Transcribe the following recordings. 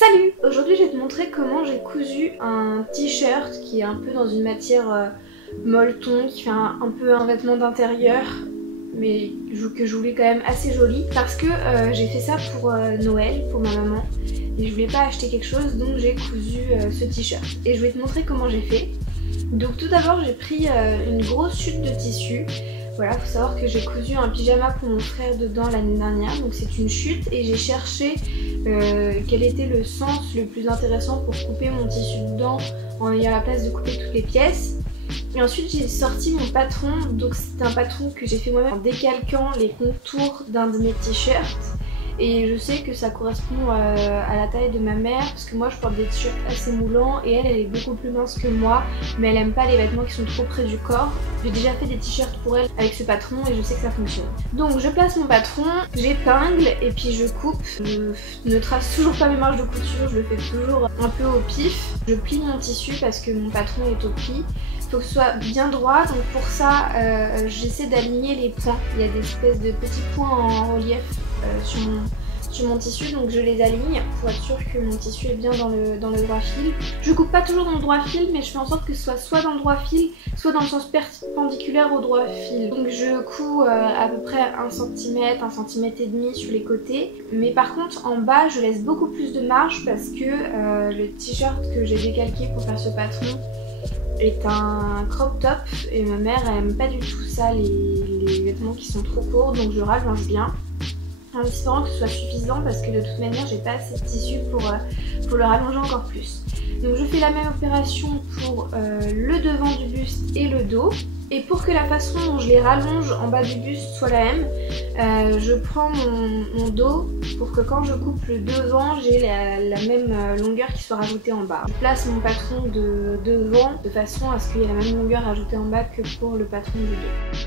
Salut! Aujourd'hui je vais te montrer comment j'ai cousu un t-shirt qui est un peu dans une matière molleton, qui fait un peu un vêtement d'intérieur, mais que je voulais quand même assez joli parce que j'ai fait ça pour Noël, pour ma maman, et je voulais pas acheter quelque chose, donc j'ai cousu ce t-shirt. Et je vais te montrer comment j'ai fait. Donc tout d'abord j'ai pris une grosse chute de tissu. Voilà, faut savoir que j'ai cousu un pyjama pour mon frère dedans l'année dernière, donc c'est une chute, et j'ai cherché quel était le sens le plus intéressant pour couper mon tissu dedans en ayant la place de couper toutes les pièces. Et ensuite j'ai sorti mon patron, donc c'est un patron que j'ai fait moi-même en décalquant les contours d'un de mes t-shirts. Et je sais que ça correspond à la taille de ma mère, parce que moi je porte des t-shirts assez moulants et elle est beaucoup plus mince que moi, mais elle aime pas les vêtements qui sont trop près du corps. J'ai déjà fait des t-shirts pour elle avec ce patron et je sais que ça fonctionne. Donc je place mon patron, j'épingle et puis je coupe. Je ne trace toujours pas mes marges de couture, je le fais toujours un peu au pif. Je plie mon tissu parce que mon patron est au pli. Il faut que ce soit bien droit, donc pour ça j'essaie d'aligner les points. Il y a des espèces de petits points en relief sur mon tissu, donc je les aligne pour être sûr que mon tissu est bien dans le droit fil. Je coupe pas toujours dans le droit fil, mais je fais en sorte que ce soit dans le droit fil, soit dans le sens perpendiculaire au droit fil. Donc je couds à peu près 1 cm, 1,5 cm sur les côtés, mais par contre en bas je laisse beaucoup plus de marge parce que le t-shirt que j'ai décalqué pour faire ce patron est un crop top et ma mère elle aime pas du tout ça, les vêtements qui sont trop courts, donc je rallonge bien en espérant que ce soit suffisant parce que de toute manière j'ai pas assez de tissu pour le rallonger encore plus. Donc je fais la même opération pour le devant du buste et le dos. Et pour que la façon dont je les rallonge en bas du buste soit la même, je prends mon dos pour que quand je coupe le devant, j'ai la même longueur qui soit rajoutée en bas. Je place mon patron de devant de façon à ce qu'il y ait la même longueur rajoutée en bas que pour le patron du dos.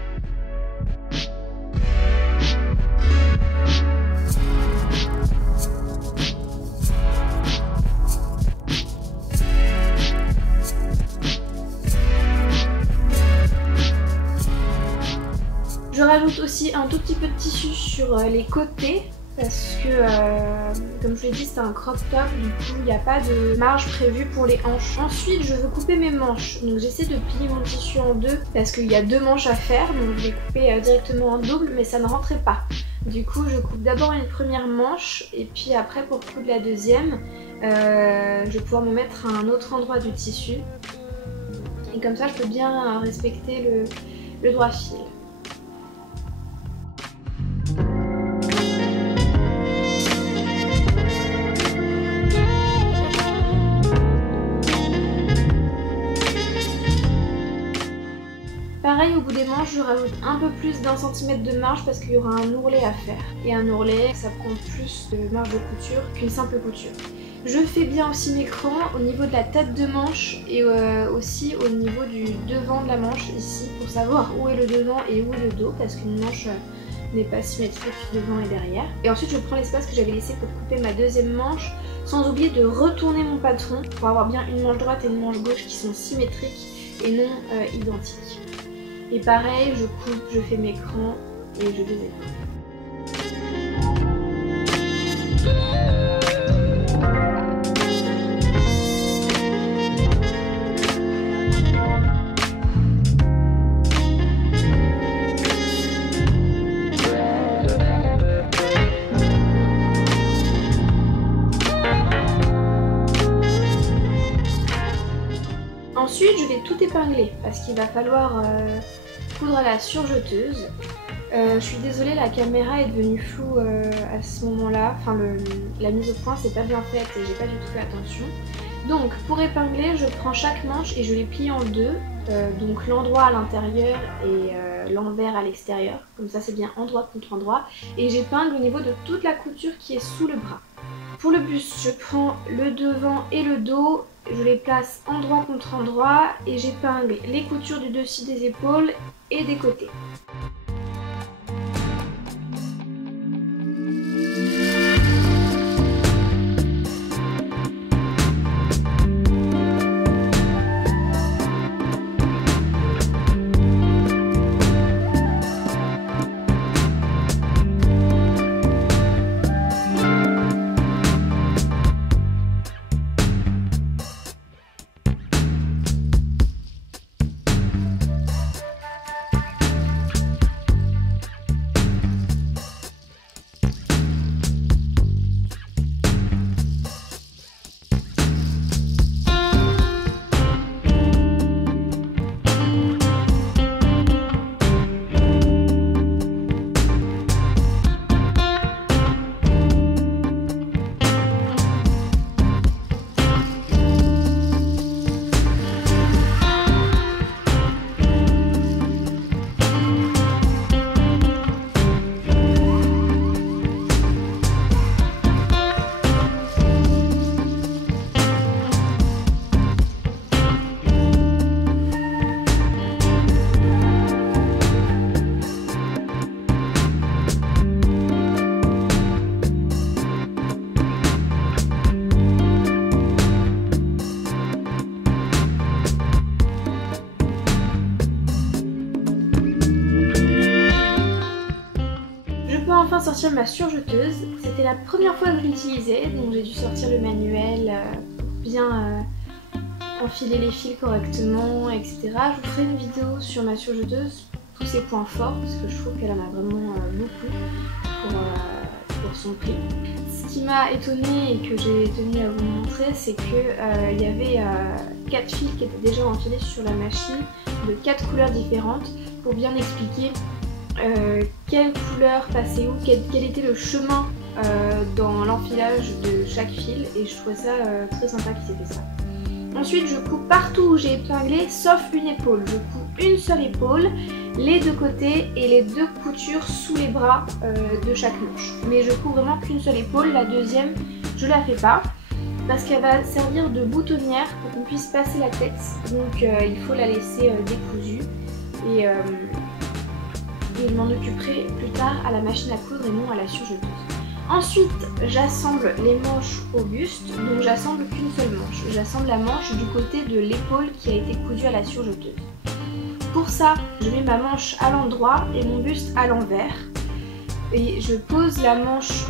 Je rajoute aussi un tout petit peu de tissu sur les côtés parce que comme je l'ai dit c'est un crop top, du coup il n'y a pas de marge prévue pour les hanches. Ensuite je veux couper mes manches, donc j'essaie de plier mon tissu en deux parce qu'il y a 2 manches à faire, donc je vais couper directement en double, mais ça ne rentrait pas. Du coup je coupe d'abord une première manche et puis après pour coudre la deuxième, je vais pouvoir me mettre à un autre endroit du tissu et comme ça je peux bien respecter le droit fil. Pareil, au bout des manches, je rajoute un peu plus d'1 cm de marge parce qu'il y aura un ourlet à faire. Et un ourlet, ça prend plus de marge de couture qu'une simple couture. Je fais bien aussi mes crans au niveau de la tête de manche et aussi au niveau du devant de la manche ici pour savoir où est le devant et où est le dos parce qu'une manche n'est pas symétrique devant et derrière. Et ensuite je prends l'espace que j'avais laissé pour couper ma deuxième manche sans oublier de retourner mon patron pour avoir bien une manche droite et une manche gauche qui sont symétriques et non identiques. Et pareil, je coupe, je fais mes crans et je les écoute. Ensuite, je vais tout épingler parce qu'il va falloir coudre à la surjeteuse. Je suis désolée, la caméra est devenue floue à ce moment-là. Enfin, la mise au point c'est pas bien faite et j'ai pas du tout fait attention. Donc, pour épingler, je prends chaque manche et je les plie en deux. Donc l'endroit à l'intérieur et l'envers à l'extérieur. Comme ça, c'est bien endroit contre endroit. Et j'épingle au niveau de toute la couture qui est sous le bras. Pour le buste, je prends le devant et le dos. Je les place endroit contre endroit et j'épingle les coutures du dessus des épaules et des côtés. sortir ma surjeteuse. C'était la première fois que je l'utilisais, donc j'ai dû sortir le manuel pour bien enfiler les fils correctement, etc. Je vous ferai une vidéo sur ma surjeteuse, tous ses points forts, parce que je trouve qu'elle en a vraiment beaucoup pour son prix. Ce qui m'a étonnée et que j'ai tenu à vous montrer, c'est qu'il y avait 4 fils qui étaient déjà enfilés sur la machine, de 4 couleurs différentes, pour bien expliquer quelle couleur passait où, quel était le chemin dans l'enfilage de chaque fil, et je trouvais ça très sympa qu'ils aient fait ça. Ensuite, je coupe partout où j'ai épinglé, sauf une épaule. Je coupe une seule épaule, les deux côtés et les 2 coutures sous les bras de chaque manche. Mais je coupe vraiment qu'une seule épaule, la deuxième, je la fais pas, parce qu'elle va servir de boutonnière pour qu'on puisse passer la tête. Donc il faut la laisser décousue. Et je m'en occuperai plus tard à la machine à coudre et non à la surjeteuse. Ensuite, j'assemble les manches au buste, donc j'assemble qu'une seule manche. J'assemble la manche du côté de l'épaule qui a été cousue à la surjeteuse. Pour ça, je mets ma manche à l'endroit et mon buste à l'envers. Et je pose la manche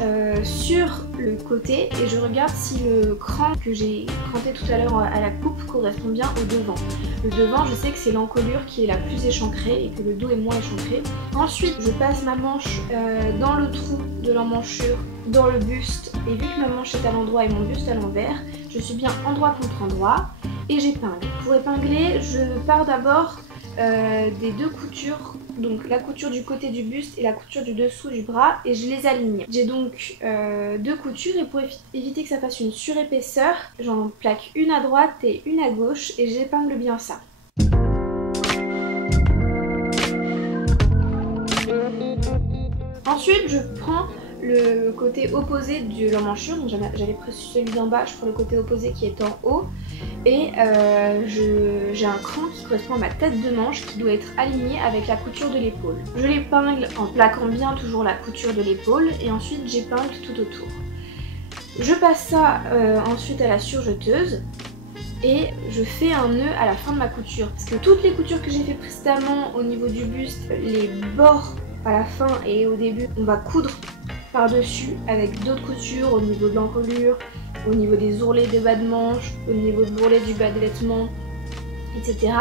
sur le côté et je regarde si le cran que j'ai cranté tout à l'heure à la coupe correspond bien au devant. Le devant, je sais que c'est l'encolure qui est la plus échancrée et que le dos est moins échancré. Ensuite, je passe ma manche dans le trou de l'emmanchure, dans le buste, et vu que ma manche est à l'endroit et mon buste à l'envers, je suis bien endroit contre endroit et j'épingle. Pour épingler, je pars d'abord des 2 coutures, donc la couture du côté du buste et la couture du dessous du bras, et je les aligne. J'ai donc 2 coutures, et pour éviter que ça fasse une surépaisseur, j'en plaque une à droite et une à gauche et j'épingle bien ça. Ensuite, je prends le côté opposé de l'emmanchure, donc j'avais pris celui d'en bas, je prends le côté opposé qui est en haut, et j'ai un cran qui correspond à ma tête de manche qui doit être aligné avec la couture de l'épaule. Je l'épingle en plaquant bien toujours la couture de l'épaule, et ensuite j'épingle tout autour. Je passe ça ensuite à la surjeteuse, et je fais un nœud à la fin de ma couture, parce que toutes les coutures que j'ai fait précédemment au niveau du buste, les bords à la fin et au début, on va coudre par-dessus avec d'autres coutures au niveau de l'encolure, au niveau des ourlets des bas de manche, au niveau de l'ourlet du bas de vêtements, etc.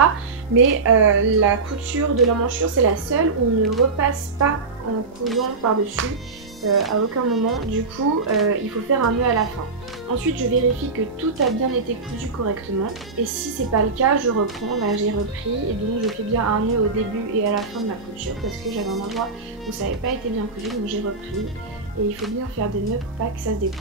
Mais la couture de l'emmanchure, c'est la seule où on ne repasse pas en cousant par-dessus à aucun moment. Du coup, il faut faire un nœud à la fin. Ensuite, je vérifie que tout a bien été cousu correctement, et si c'est pas le cas, je reprends. Là, j'ai repris, et donc je fais bien un nœud au début et à la fin de ma couture parce que j'avais un endroit où ça n'avait pas été bien cousu, donc j'ai repris. Et il faut bien faire des nœuds pour pas que ça se découse.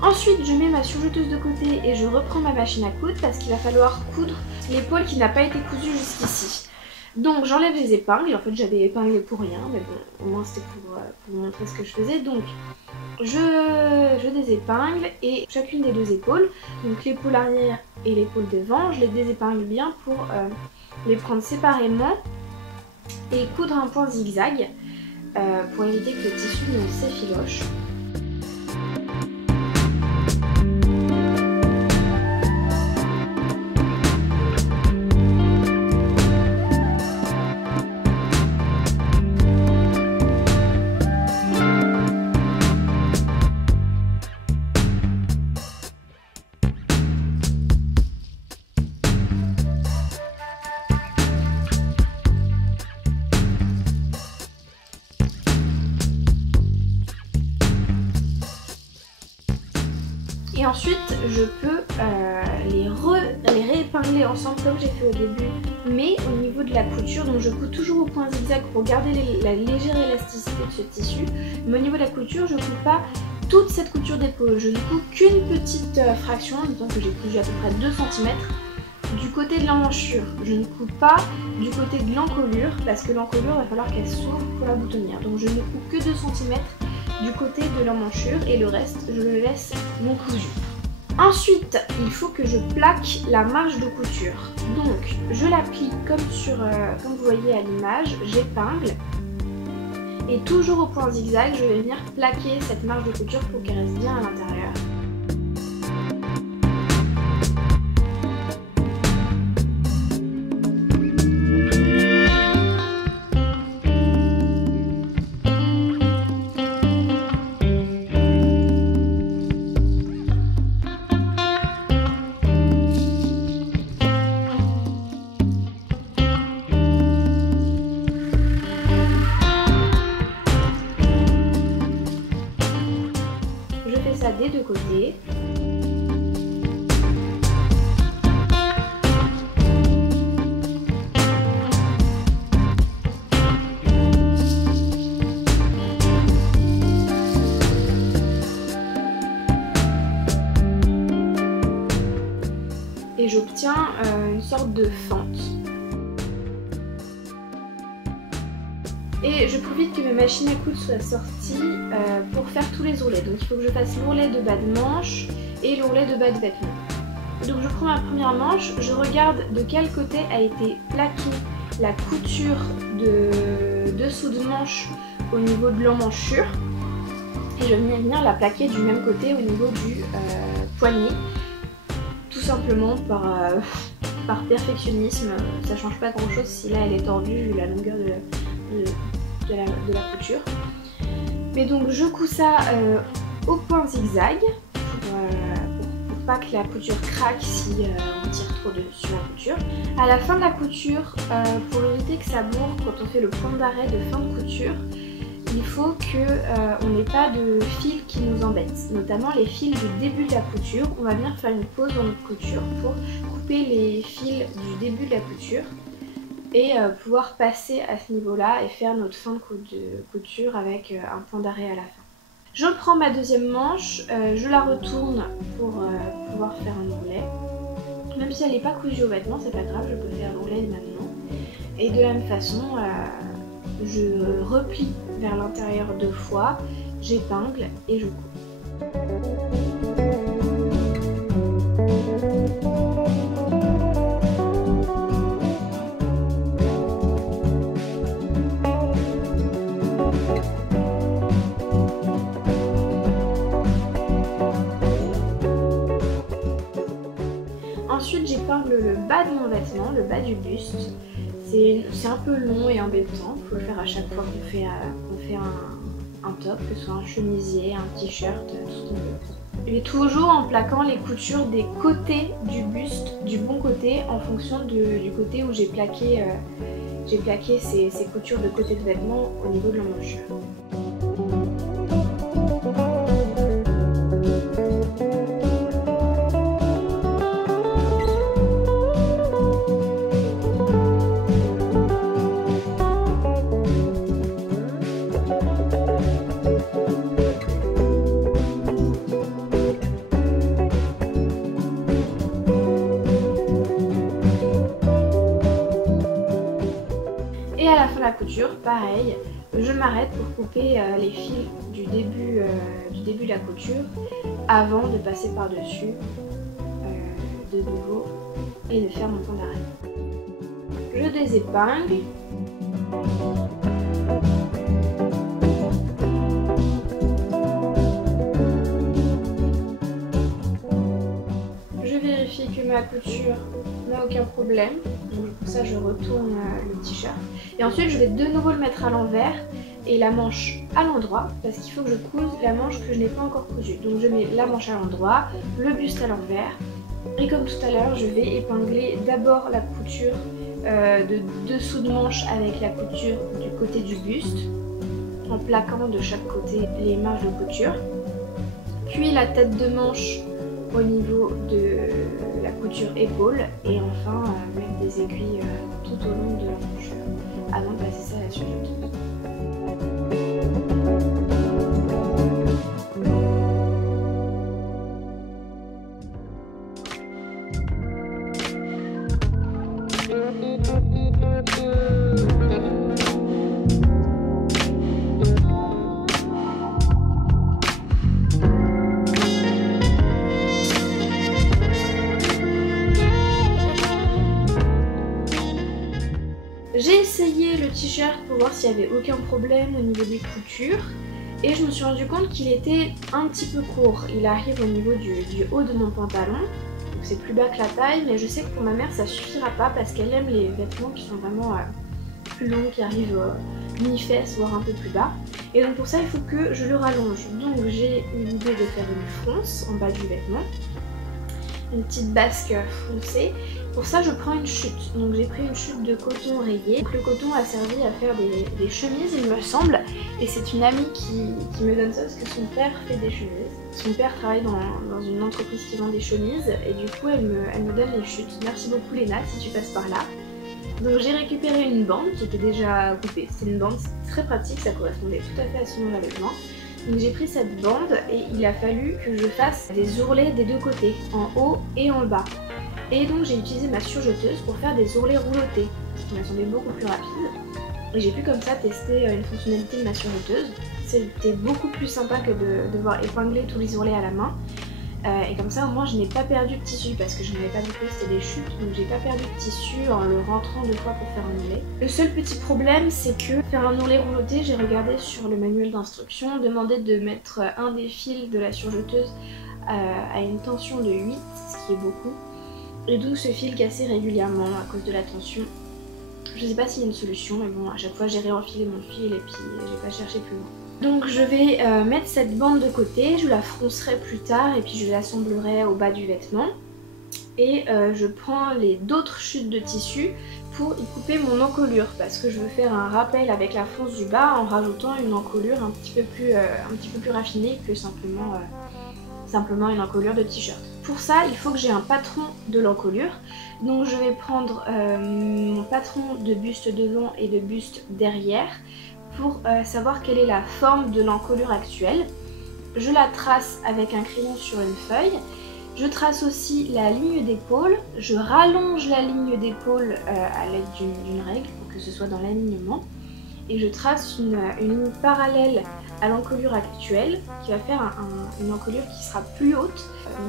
Ensuite, je mets ma surjeteuse de côté et je reprends ma machine à coudre parce qu'il va falloir coudre l'épaule qui n'a pas été cousue jusqu'ici. Donc j'enlève les épingles, en fait j'avais épinglé pour rien, mais bon, au moins c'était pour vous montrer ce que je faisais. Donc je désépingle, et chacune des 2 épaules, donc l'épaule arrière et l'épaule devant, je les désépingle bien pour les prendre séparément et coudre un point zigzag pour éviter que le tissu ne s'effiloche. Et ensuite, je peux les réépingler ensemble comme j'ai fait au début, mais au niveau de la couture, donc je couds toujours au point zigzag pour garder la légère élasticité de ce tissu, mais au niveau de la couture, je ne coupe pas toute cette couture d'épaule, je ne coupe qu'une petite fraction, disons que j'ai cousu à peu près 2 cm, du côté de l'emmanchure. Je ne coupe pas du côté de l'encolure, parce que l'encolure, il va falloir qu'elle s'ouvre pour la boutonnière, donc je ne coupe que 2 cm du côté de l'emmanchure, et le reste, je le laisse non cousu. Ensuite, il faut que je plaque la marge de couture. Donc, je l'applique comme vous voyez à l'image, j'épingle. Et toujours au point zigzag, je vais venir plaquer cette marge de couture pour qu'elle reste bien à l'intérieur. Des deux côtés. Et j'obtiens une sorte de fente. Et je profite que ma machine à coudre soit sortie pour faire tous les ourlets. Donc il faut que je fasse l'ourlet de bas de manche et l'ourlet de bas de vêtement. Donc je prends ma première manche, je regarde de quel côté a été plaquée la couture de dessous de manche au niveau de l'emmanchure. Et je vais venir la plaquer du même côté au niveau du poignet. Tout simplement par perfectionnisme, ça change pas grand chose si là elle est tordue vu la longueur de la couture. Mais donc je couds ça au point zigzag pour pas que la couture craque si on tire trop sur la couture. À la fin de la couture, pour éviter que ça bourre quand on fait le point d'arrêt de fin de couture, il faut qu'on n'ait pas de fils qui nous embêtent, notamment les fils du début de la couture. On va venir faire une pause dans notre couture pour couper les fils du début de la couture et pouvoir passer à ce niveau-là et faire notre fin de couture avec un point d'arrêt à la fin. Je prends ma deuxième manche, je la retourne pour pouvoir faire un ourlet. Même si elle n'est pas cousue au vêtement, c'est pas grave, je peux faire l'ourlet maintenant. Et de la même façon, je replie vers l'intérieur 2 fois, j'épingle et je couds. Ensuite, j'épingle le bas de mon vêtement, le bas du buste. C'est un peu long et embêtant, il faut le faire à chaque fois qu'on fait un top, que ce soit un chemisier, un t-shirt, tout ce qu'on veut. Et toujours en plaquant les coutures des côtés du buste, du bon côté, en fonction du côté où j'ai plaqué ces coutures de côté de vêtement au niveau de l'emmanchure. Et à la fin de la couture, pareil, je m'arrête pour couper les fils du début de la couture avant de passer par-dessus de nouveau et de faire mon point d'arrêt. Je désépingle. Je vérifie que ma couture n'a aucun problème. Donc pour ça je retourne le t-shirt. Et ensuite je vais de nouveau le mettre à l'envers et la manche à l'endroit parce qu'il faut que je couse la manche que je n'ai pas encore cousue. Donc je mets la manche à l'endroit, le buste à l'envers. Et comme tout à l'heure, je vais épingler d'abord la couture de dessous de manche avec la couture du côté du buste en plaquant de chaque côté les marges de couture. Puis la tête de manche au niveau de la couture épaule et enfin mettre des aiguilles tout au long de la manche avant de passer ça à la suivante. J'ai essayé le t-shirt pour voir s'il n'y avait aucun problème au niveau des coutures et je me suis rendu compte qu'il était un petit peu court. Il arrive au niveau du haut de mon pantalon, donc c'est plus bas que la taille, mais je sais que pour ma mère ça suffira pas parce qu'elle aime les vêtements qui sont vraiment plus longs, qui arrivent mi-fesses, voire un peu plus bas. Et donc pour ça il faut que je le rallonge. Donc j'ai eu l'idée de faire une fronce en bas du vêtement, une petite basque foncée. Pour ça je prends une chute, donc j'ai pris une chute de coton rayé. Donc, le coton a servi à faire des chemises il me semble, et c'est une amie qui me donne ça parce que son père fait des chemises. Son père travaille dans une entreprise qui vend des chemises et du coup elle me donne les chutes. Merci beaucoup Léna si tu passes par là. Donc j'ai récupéré une bande qui était déjà coupée, c'est une bande très pratique, ça correspondait tout à fait à son vêtement. Donc j'ai pris cette bande et il a fallu que je fasse des ourlets des deux côtés, en haut et en bas. Et donc j'ai utilisé ma surjeteuse pour faire des ourlets roulotés, parce qu'ils me semblaient beaucoup plus rapides. Et j'ai pu comme ça tester une fonctionnalité de ma surjeteuse. C'était beaucoup plus sympa que de devoir épingler tous les ourlets à la main. Et comme ça au moins je n'ai pas perdu de tissu parce que je n'avais pas dit que c'était des chutes, donc j'ai pas perdu de tissu en le rentrant deux fois pour faire un ourlet. Le seul petit problème c'est que faire un ourlet rouloté, j'ai regardé sur le manuel d'instruction, on demandait de mettre un des fils de la surjeteuse à une tension de 8, ce qui est beaucoup. Et d'où ce fil cassait régulièrement à cause de la tension. Je sais pas s'il y a une solution, mais bon, à chaque fois j'ai réenfilé mon fil et puis j'ai pas cherché plus loin. Donc je vais mettre cette bande de côté, je la froncerai plus tard et puis je l'assemblerai au bas du vêtement. Et je prends les d'autres chutes de tissu pour y couper mon encolure parce que je veux faire un rappel avec la fronce du bas en rajoutant une encolure un petit peu plus raffinée que simplement une encolure de t-shirt. Pour ça, il faut que j'ai un patron de l'encolure. Donc je vais prendre mon patron de buste devant et de buste derrière pour savoir quelle est la forme de l'encolure actuelle. Je la trace avec un crayon sur une feuille. Je trace aussi la ligne d'épaule. Je rallonge la ligne d'épaule à l'aide d'une règle pour que ce soit dans l'alignement. Et je trace une ligne parallèle à l'encolure actuelle qui va faire une encolure qui sera plus haute.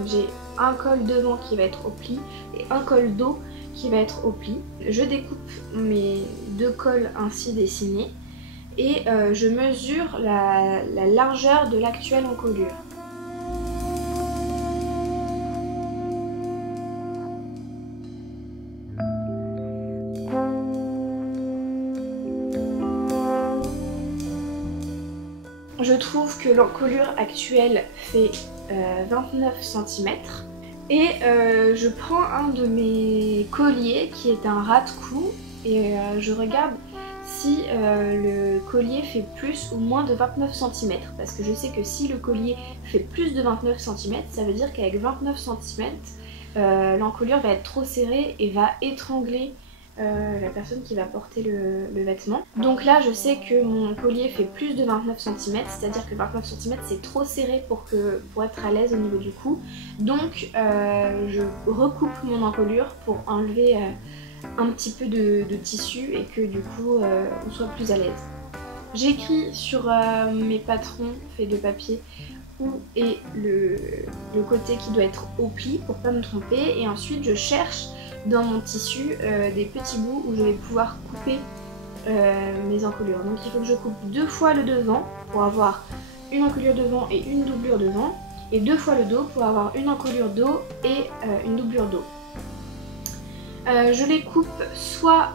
J'ai un col devant qui va être au pli et un col dos qui va être au pli. Je découpe mes deux cols ainsi dessinés et je mesure la largeur de l'actuelle encolure. Je trouve que l'encolure actuelle fait 29 cm et je prends un de mes colliers qui est un ras-de-cou et je regarde si le collier fait plus ou moins de 29 cm parce que je sais que si le collier fait plus de 29 cm, ça veut dire qu'avec 29 cm, l'encolure va être trop serrée et va étrangler la personne qui va porter le vêtement. Donc là je sais que mon collier fait plus de 29 cm, c'est-à-dire que 29 cm c'est trop serré pour être à l'aise au niveau du cou. Donc je recoupe mon encolure pour enlever un petit peu de tissu et que du coup on soit plus à l'aise. J'écris sur mes patrons faits de papier où est le côté qui doit être au pli pour pas me tromper et ensuite je cherche dans mon tissu des petits bouts où je vais pouvoir couper mes encolures. Donc il faut que je coupe deux fois le devant pour avoir une encolure devant et une doublure devant et deux fois le dos pour avoir une encolure dos et une doublure dos. Je les coupe soit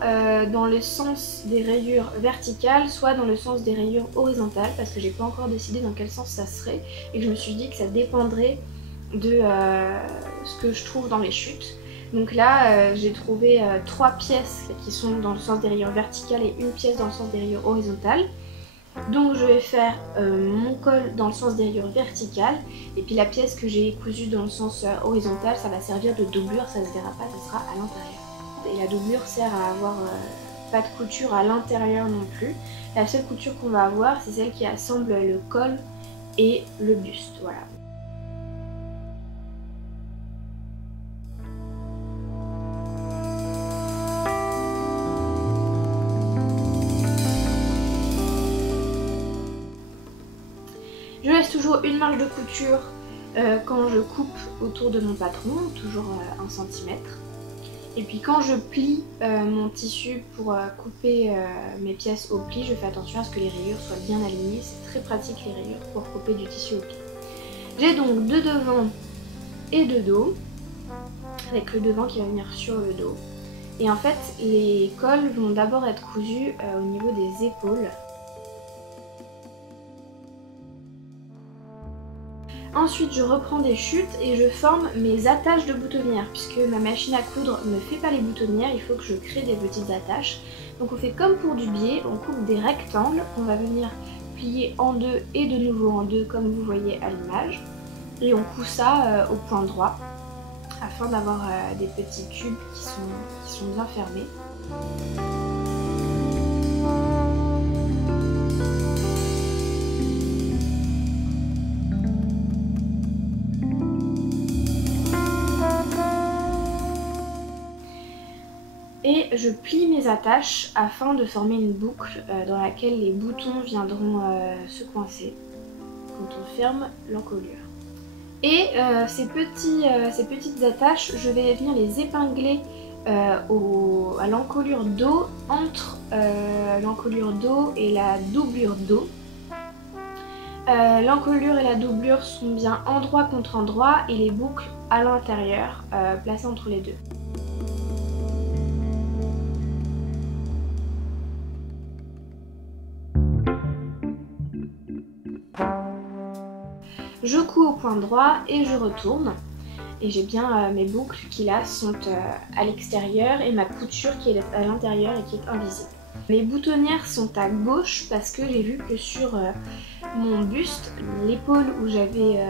dans le sens des rayures verticales, soit dans le sens des rayures horizontales parce que j'ai pas encore décidé dans quel sens ça serait et que je me suis dit que ça dépendrait de ce que je trouve dans les chutes. Donc là j'ai trouvé 3 pièces qui sont dans le sens des rayures verticales et une pièce dans le sens des rayures horizontales. Donc je vais faire mon col dans le sens des rayures verticales et puis la pièce que j'ai cousue dans le sens horizontal, ça va servir de doublure, ça se verra pas, ça sera à l'intérieur. Et la doublure sert à avoir pas de couture à l'intérieur non plus. La seule couture qu'on va avoir c'est celle qui assemble le col et le buste, voilà. Je laisse toujours une marge de couture quand je coupe autour de mon patron, toujours 1 cm. Et puis quand je plie mon tissu pour couper mes pièces au pli, je fais attention à ce que les rayures soient bien alignées. C'est très pratique les rayures pour couper du tissu au pli. J'ai donc 2 devant et 2 dos, avec le devant qui va venir sur le dos. Et en fait, les cols vont d'abord être cousus au niveau des épaules. Ensuite, je reprends des chutes et je forme mes attaches de boutonnières. Puisque ma machine à coudre ne fait pas les boutonnières, il faut que je crée des petites attaches. Donc on fait comme pour du biais, on coupe des rectangles, on va venir plier en deux et de nouveau en deux comme vous voyez à l'image. Et on coud ça au point droit afin d'avoir des petits cubes qui sont bien fermés. Et je plie mes attaches afin de former une boucle dans laquelle les boutons viendront se coincer quand on ferme l'encolure. Et ces petites attaches, je vais venir les épingler à l'encolure dos, entre l'encolure dos et la doublure dos. L'encolure et la doublure sont bien endroit contre endroit et les boucles à l'intérieur, placées entre les deux. Je couds au point droit et je retourne. Et j'ai bien mes boucles qui là sont à l'extérieur et ma couture qui est à l'intérieur et qui est invisible. Mes boutonnières sont à gauche parce que j'ai vu que sur mon buste, l'épaule où j'avais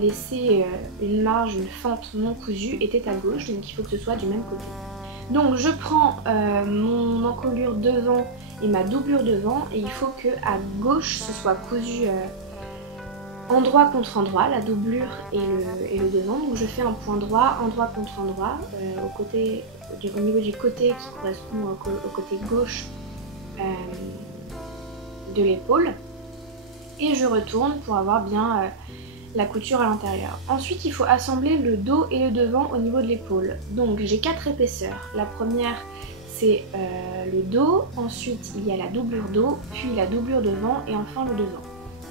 laissé une marge, une fente non cousue était à gauche, donc il faut que ce soit du même côté. Donc je prends mon encolure devant et ma doublure devant et il faut que à gauche ce soit cousu endroit contre endroit, la doublure et le devant. Donc je fais un point droit, endroit contre endroit, au niveau du côté qui correspond au côté gauche de l'épaule. Et je retourne pour avoir bien la couture à l'intérieur. Ensuite il faut assembler le dos et le devant au niveau de l'épaule. Donc j'ai 4 épaisseurs. La première c'est le dos, ensuite il y a la doublure dos, puis la doublure devant et enfin le devant.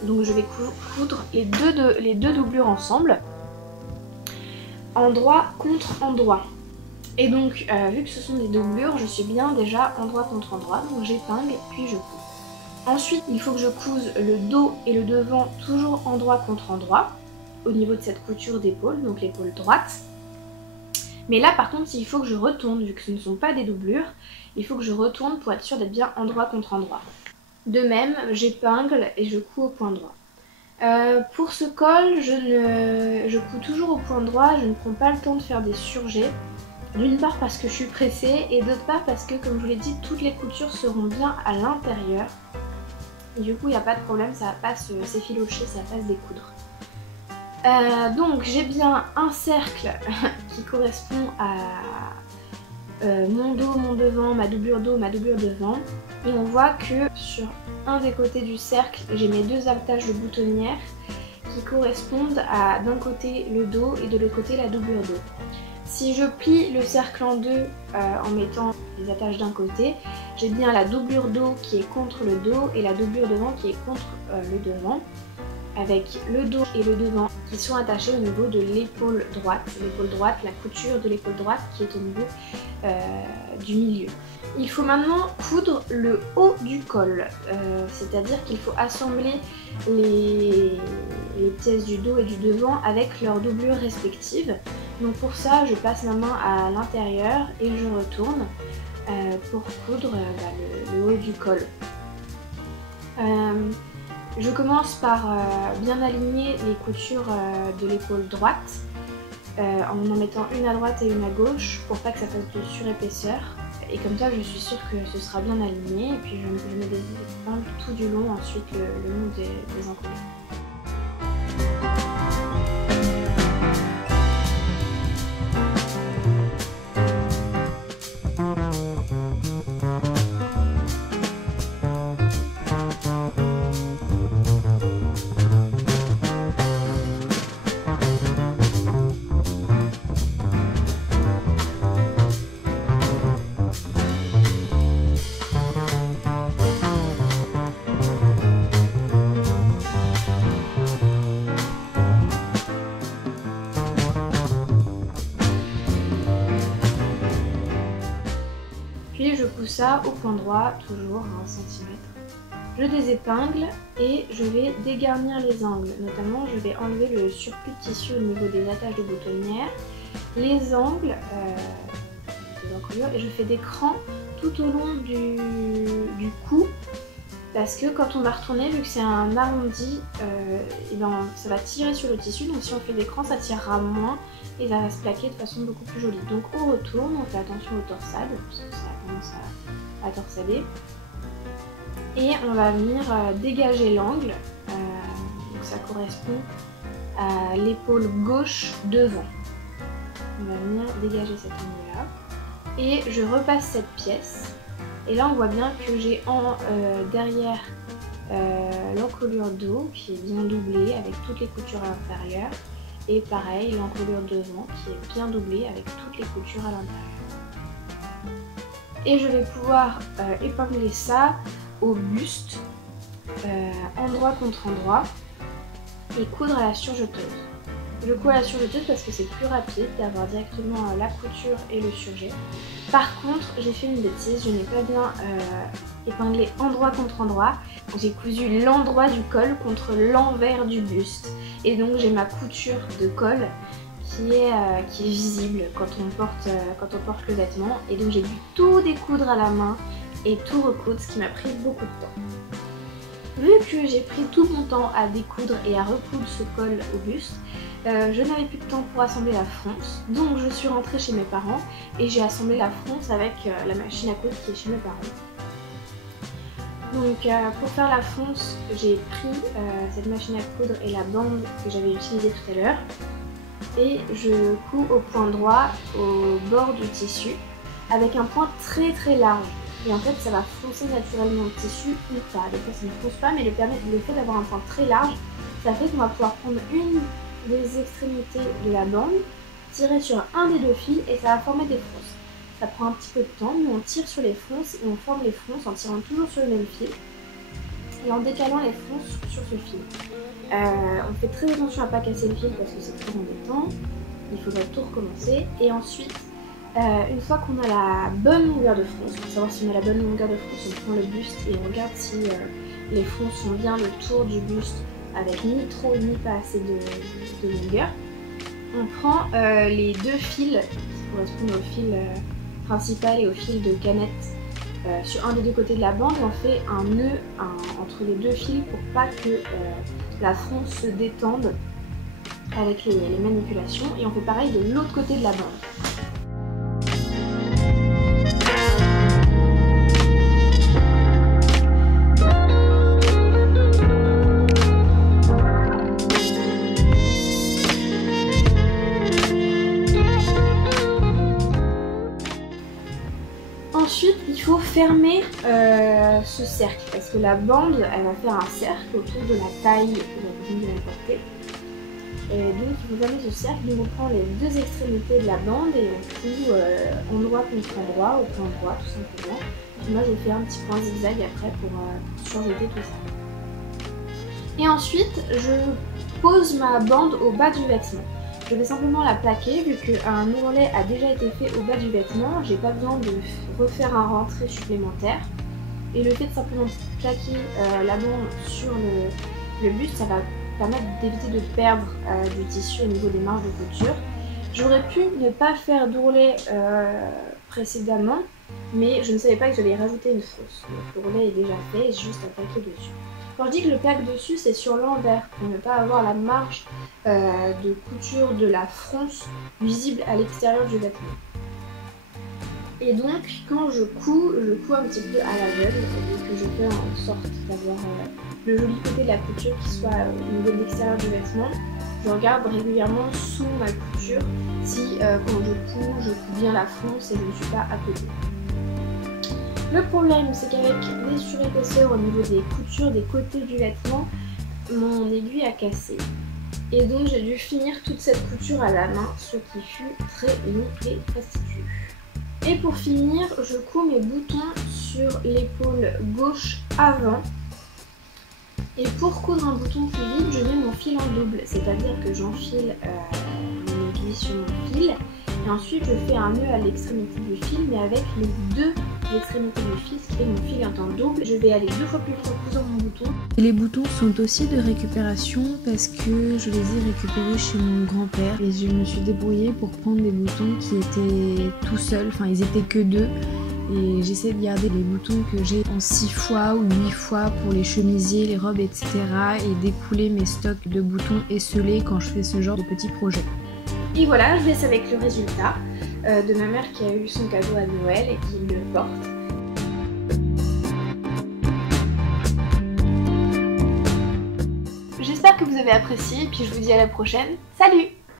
Donc je vais coudre les deux doublures ensemble, endroit contre endroit. Et donc vu que ce sont des doublures, je suis bien déjà endroit contre endroit, donc j'épingle puis je couds. Ensuite il faut que je couse le dos et le devant toujours endroit contre endroit, au niveau de cette couture d'épaule, donc l'épaule droite. Mais là par contre il faut que je retourne, vu que ce ne sont pas des doublures, il faut que je retourne pour être sûre d'être bien endroit contre endroit. De même, j'épingle et je couds au point droit. Pour ce col, je couds toujours au point droit, je ne prends pas le temps de faire des surjets. D'une part parce que je suis pressée et d'autre part parce que, comme je vous l'ai dit, toutes les coutures seront bien à l'intérieur. Du coup, il n'y a pas de problème, ça va pas s'effilocher, ça va pas se découdre. Donc j'ai bien un cercle qui correspond à mon dos, mon devant, ma doublure dos, ma doublure devant. Et on voit que sur un des côtés du cercle, j'ai mes 2 attaches de boutonnières qui correspondent à d'un côté le dos et de l'autre côté la doublure dos. Si je plie le cercle en deux en mettant les attaches d'un côté, j'ai bien la doublure dos qui est contre le dos et la doublure devant qui est contre le devant, avec le dos et le devant qui sont attachés au niveau de l'épaule droite. L'épaule droite, la couture de l'épaule droite qui est au niveau du milieu. Il faut maintenant coudre le haut du col, c'est-à-dire qu'il faut assembler les pièces du dos et du devant avec leurs doublures respectives. Donc pour ça, je passe ma main à l'intérieur et je retourne pour coudre le haut du col. Je commence par bien aligner les coutures de l'épaule droite en mettant une à droite et une à gauche pour pas que ça fasse de surépaisseur. Et comme ça, je suis sûre que ce sera bien aligné. Et puis je mets des épingles tout du long, ensuite le long des encolures. ça au point droit, toujours à 1 cm. Je désépingle et je vais dégarnir les angles. Notamment, je vais enlever le surplus de tissu au niveau des attaches de boutonnière, les angles de l'encolure, et je fais des crans tout au long du cou. Parce que quand on va retourner, vu que c'est un arrondi, et ben, ça va tirer sur le tissu. Donc si on fait des crans, ça tirera moins et ça va se plaquer de façon beaucoup plus jolie. Donc on retourne, on fait attention au torsade, parce que ça commence à torsader. Et on va venir dégager l'angle. Donc ça correspond à l'épaule gauche devant. On va venir dégager cet angle-là. Et je repasse cette pièce. Et là on voit bien que j'ai derrière l'encolure dos qui est bien doublée avec toutes les coutures à l'intérieur. Et pareil, l'encolure devant qui est bien doublée avec toutes les coutures à l'intérieur. Et je vais pouvoir épingler ça au buste, endroit contre endroit, et coudre à la surjeteuse. Je couds à la surjeteuse parce que c'est plus rapide d'avoir directement la couture et le surjet. Par contre, j'ai fait une bêtise, je n'ai pas bien épinglé endroit contre endroit. J'ai cousu l'endroit du col contre l'envers du buste. Et donc j'ai ma couture de col qui est visible quand on porte le vêtement. Et donc j'ai dû tout découdre à la main et tout recoudre, ce qui m'a pris beaucoup de temps. Vu que j'ai pris tout mon temps à découdre et à recoudre ce col au buste, je n'avais plus de temps pour assembler la fronce, donc je suis rentrée chez mes parents et j'ai assemblé la fronce avec la machine à coudre qui est chez mes parents. Donc pour faire la fronce, j'ai pris cette machine à coudre et la bande que j'avais utilisée tout à l'heure et je couds au point droit au bord du tissu avec un point très très large. Et en fait ça va foncer naturellement le tissu ou pas. Des fois ça ne fonce pas, mais le fait d'avoir un point très large, ça fait qu'on va pouvoir prendre une des extrémités de la bande, tirer sur un des deux fils et ça va former des fronces. Ça prend un petit peu de temps, mais on tire sur les fronces et on forme les fronces en tirant toujours sur le même fil et en décalant les fronces sur ce fil. On fait très attention à ne pas casser le fil parce que c'est très embêtant, il faudrait tout recommencer. Et ensuite, une fois qu'on a la bonne longueur de fronce, pour savoir si on a la bonne longueur de fronce, on prend le buste et on regarde si les fronces sont bien le tour du buste avec ni trop ni pas assez de longueur. On prend les deux fils qui correspondent au fil principal et au fil de canette sur un des deux côtés de la bande et on fait un nœud entre les deux fils pour pas que la fronce se détende avec les manipulations, et on fait pareil de l'autre côté de la bande. Ensuite, il faut fermer ce cercle parce que la bande, elle va faire un cercle autour de la taille que vous allez porter. Et donc, il faut fermer ce cercle. Donc, on prend les deux extrémités de la bande et on coud endroit contre endroit, au point droit, tout simplement. Et moi, j'ai fait un petit point zigzag après pour surjeter tout ça. Et ensuite, je pose ma bande au bas du vêtement. Je vais simplement la plaquer, vu qu'un ourlet a déjà été fait au bas du vêtement, j'ai pas besoin de refaire un rentré supplémentaire. Et le fait de simplement plaquer la bande sur le buste, ça va permettre d'éviter de perdre du tissu au niveau des marges de couture. J'aurais pu ne pas faire d'ourlet précédemment, mais je ne savais pas que j'allais rajouter une fausse. Donc l'ourlet est déjà fait et j'ai juste à plaquer dessus. Quand je dis que le plaque dessus, c'est sur l'envers pour ne pas avoir la marge de couture de la fronce visible à l'extérieur du vêtement. Et donc, quand je couds un petit peu à l'aveugle, et que je fais en sorte d'avoir le joli côté de la couture qui soit au niveau de l'extérieur du vêtement. Je regarde régulièrement sous ma couture si quand je couds bien la fronce et je ne suis pas à côté. Le problème, c'est qu'avec les surépaisseurs au niveau des coutures des côtés du vêtement, mon aiguille a cassé. Et donc j'ai dû finir toute cette couture à la main, ce qui fut très long et fastidieux. Et pour finir, je couds mes boutons sur l'épaule gauche avant. Et pour coudre un bouton plus vite, je mets mon fil en double, c'est-à-dire que j'enfile mon aiguille sur mon fil. Et ensuite, je fais un nœud à l'extrémité du fil, mais avec les deux les extrémités du fil, ce qui fait que mon fil est en double. Je vais aller 2 fois plus vite en cousant mon bouton. Et les boutons sont aussi de récupération parce que je les ai récupérés chez mon grand-père et je me suis débrouillée pour prendre des boutons qui étaient tout seuls, enfin ils étaient que 2. Et j'essaie de garder les boutons que j'ai en 6 fois ou 8 fois pour les chemisiers, les robes, etc. et d'écouler mes stocks de boutons esselés quand je fais ce genre de petits projets. Et voilà, je laisse avec le résultat de ma mère qui a eu son cadeau à Noël et qui le porte. J'espère que vous avez apprécié et puis je vous dis à la prochaine. Salut!